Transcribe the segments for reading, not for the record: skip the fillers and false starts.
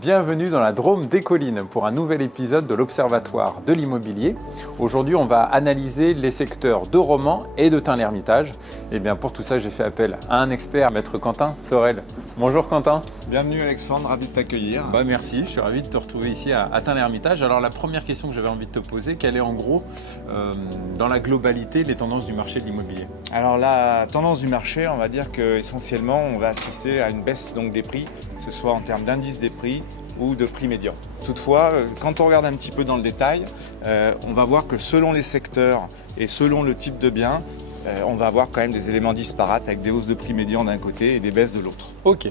Bienvenue dans la Drôme des Collines pour un nouvel épisode de l'Observatoire de l'immobilier. Aujourd'hui, on va analyser les secteurs de Romans et de Tain-l'Hermitage. Et bien pour tout ça, j'ai fait appel à un expert, Maître Quentin Sorel. Bonjour Quentin. Bienvenue Alexandre, ravi de t'accueillir. Merci, je suis ravi de te retrouver ici à Tain-l'Hermitage. Alors la première question que j'avais envie de te poser, quelle est en gros, dans la globalité, les tendances du marché de l'immobilier? Alors la tendance du marché, on va dire qu'essentiellement, on va assister à une baisse donc, des prix, que ce soit en termes d'indice des prix ou de prix médian. Toutefois, quand on regarde un petit peu dans le détail, on va voir que selon les secteurs et selon le type de bien, on va avoir quand même des éléments disparates avec des hausses de prix médian d'un côté et des baisses de l'autre. Ok.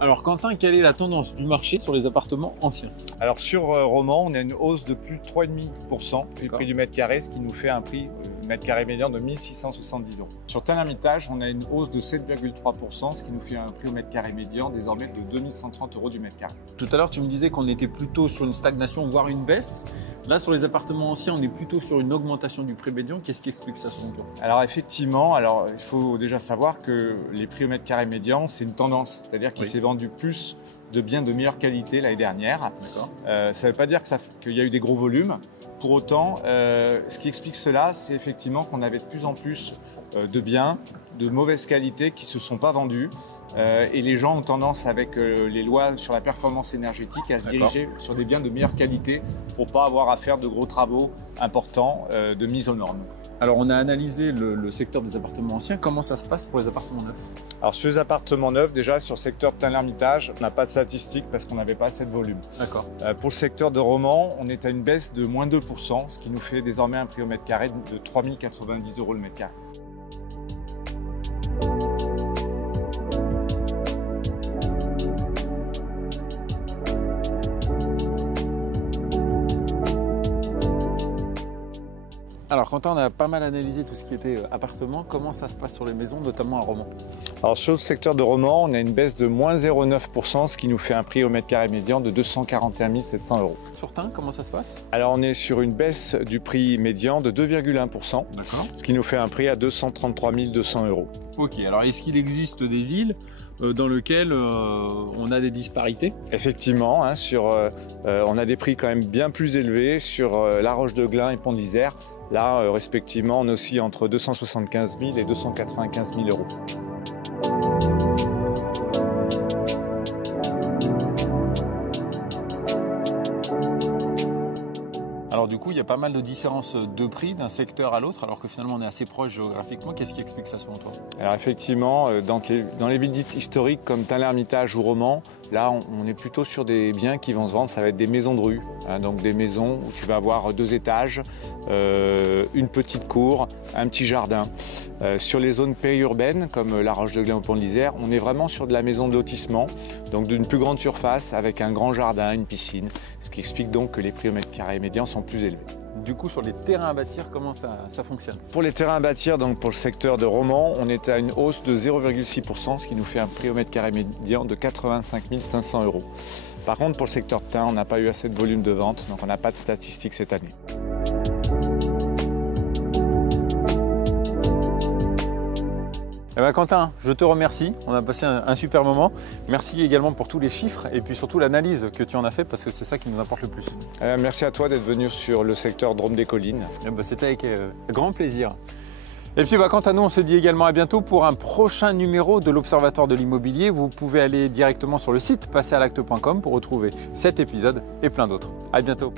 Alors Quentin, quelle est la tendance du marché sur les appartements anciens? Alors sur Romans, on a une hausse de plus de 3,5% du prix du mètre carré, ce qui nous fait un prix mètre carré médian de 1670 €. Sur Tain-l'Hermitage, on a une hausse de 7,3%, ce qui nous fait un prix au mètre carré médian désormais de 2130 € du mètre carré. Tout à l'heure, tu me disais qu'on était plutôt sur une stagnation, voire une baisse. Là, sur les appartements anciens, on est plutôt sur une augmentation du prix médian. Qu'est-ce qui explique ça selon toi? Alors effectivement, il faut déjà savoir que les prix au mètre carré médian, c'est une tendance, c'est-à-dire qu'il s'est vendu plus de biens de meilleure qualité l'année dernière. Ça ne veut pas dire qu'il y a eu des gros volumes. Pour autant, ce qui explique cela, c'est effectivement qu'on avait de plus en plus de biens de mauvaise qualité qui ne se sont pas vendus. Et les gens ont tendance, avec les lois sur la performance énergétique, à se diriger sur des biens de meilleure qualité pour ne pas avoir à faire de gros travaux importants de mise aux normes. Alors, on a analysé le secteur des appartements anciens. Comment ça se passe pour les appartements neufs? Alors, sur les appartements neufs, déjà, sur le secteur de Tain-l'Hermitage, on n'a pas de statistiques parce qu'on n'avait pas assez de volume. D'accord. Pour le secteur de Romans, on est à une baisse de moins 2%, ce qui nous fait désormais un prix au mètre carré de 3090 € le mètre carré. Alors Quentin, on a pas mal analysé tout ce qui était appartement. Comment ça se passe sur les maisons, notamment à Romans? Alors sur le secteur de Romans, on a une baisse de moins 0,9%, ce qui nous fait un prix au mètre carré médian de 241 700 €. Sur Tain, comment ça se passe? Alors on est sur une baisse du prix médian de 2,1%, ce qui nous fait un prix à 233 200 €. Ok, alors est-ce qu'il existe des villes dans lesquelles on a des disparités? Effectivement, on a des prix quand même bien plus élevés sur La Roche-de-Glin et Pont-d'Isère. Là, respectivement, on oscille entre 275 000 et 295 000 €. Alors du coup, il y a pas mal de différences de prix d'un secteur à l'autre, alors que finalement on est assez proche géographiquement. Qu'est-ce qui explique ça selon toi? Alors effectivement, dans les villes dites historiques comme Tain-l'Hermitage ou Romans, là on est plutôt sur des biens qui vont se vendre, ça va être des maisons de rue, donc des maisons où tu vas avoir 2 étages, une petite cour, un petit jardin. Sur les zones périurbaines comme La Roche-de-Glin ou Pont-d'Isère, on est vraiment sur de la maison de lotissement, donc d'une plus grande surface avec un grand jardin, une piscine, ce qui explique donc que les prix au mètre carré médian sont plus élevés. Du coup, sur les terrains à bâtir, comment ça fonctionne? Pour les terrains à bâtir, donc pour le secteur de Romans, on est à une hausse de 0,6%, ce qui nous fait un prix au mètre carré médian de 85 500 €. Par contre, pour le secteur de Tain, on n'a pas eu assez de volume de vente, donc on n'a pas de statistiques cette année. Eh ben Quentin, je te remercie, on a passé un super moment. Merci également pour tous les chiffres et puis surtout l'analyse que tu en as fait parce que c'est ça qui nous importe le plus. Merci à toi d'être venu sur le secteur Drôme des Collines. C'était avec grand plaisir. Et puis quant à nous, on se dit également à bientôt pour un prochain numéro de l'Observatoire de l'immobilier. Vous pouvez aller directement sur le site passeralacte.com pour retrouver cet épisode et plein d'autres. À bientôt.